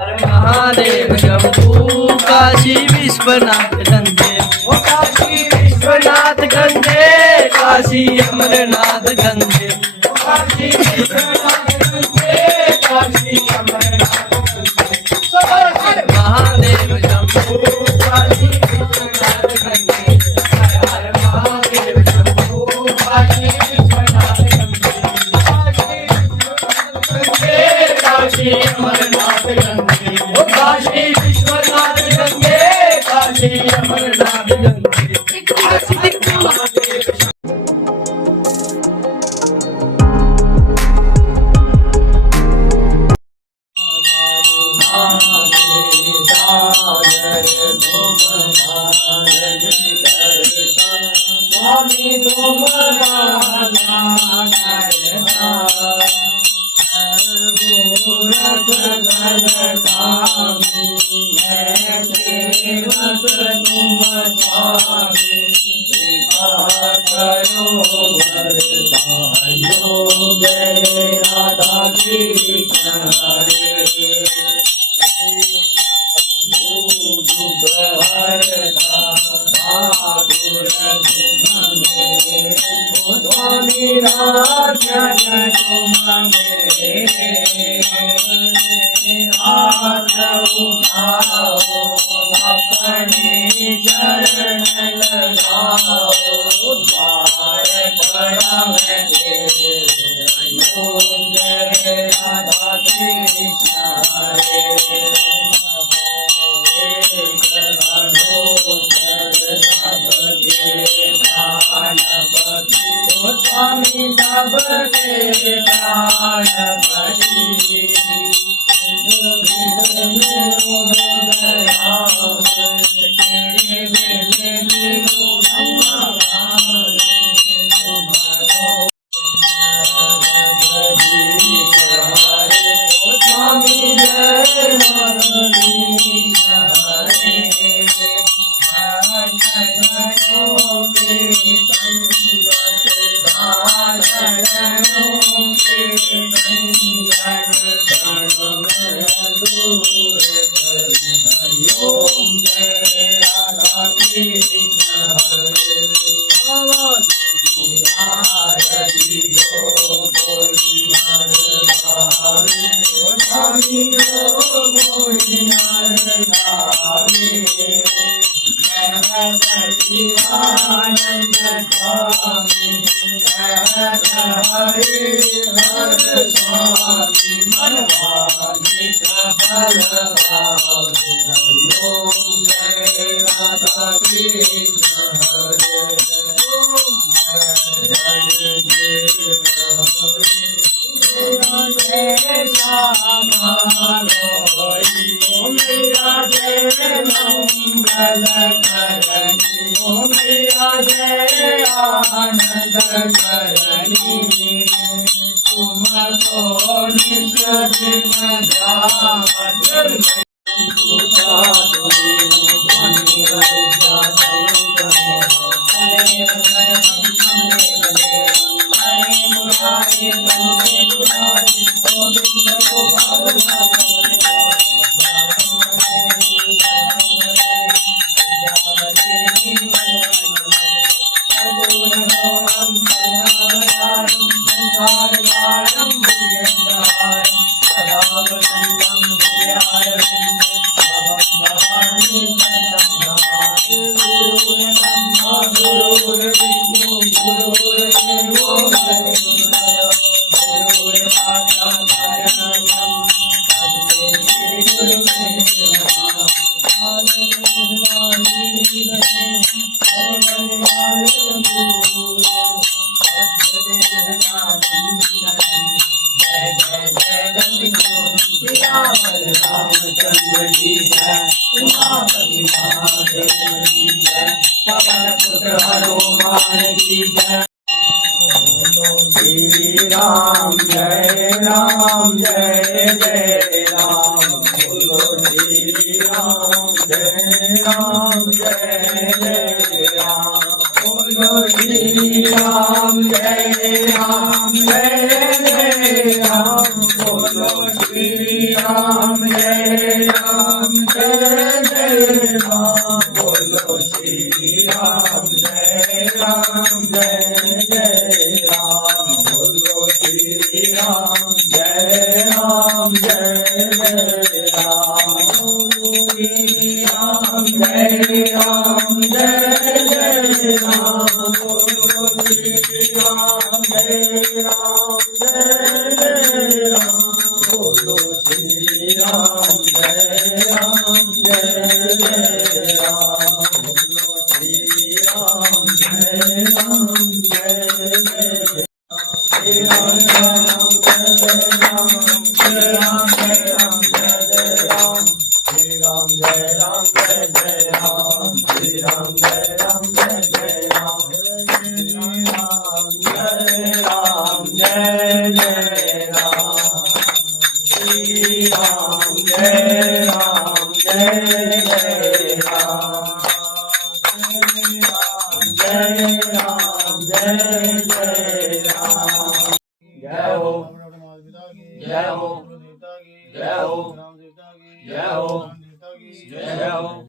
महादेव शंभू काशी विश्वनाथ गंगे, ओ काशी विश्वनाथ गंगे, काशी अमरनाथ गंगे, ओ काशी विश्वनाथ गंगे, काशी अमरनाथ गंगे। महादेव शंभू काशी विश्वनाथ गंगे, हर हर महादेव शंभू काशी विश्वनाथ गंगे, काशी अमरनाथ गंगे, ओ Kashi Vishwanath Gange, Kashi Amarnath Gange. Ram Jai Ram जय जय राम बोलो श्री राम जय जय राम बोलो श्री राम जय राम जय राम श्री राम जय राम बोलो श्री राम जय राम बोलो श्री राम जय राम जय राम बोलो श्री राम जय राम जय श्री राम जय राम जय राम जय राम जय राम श्री राम जय राम जय राम श्री राम जय राम जय राम श्री राम जय राम जय राम श्री राम जय राम जय राम श्री राम जय राम जय राम जय हो जय हो जय हो जय हो जय हो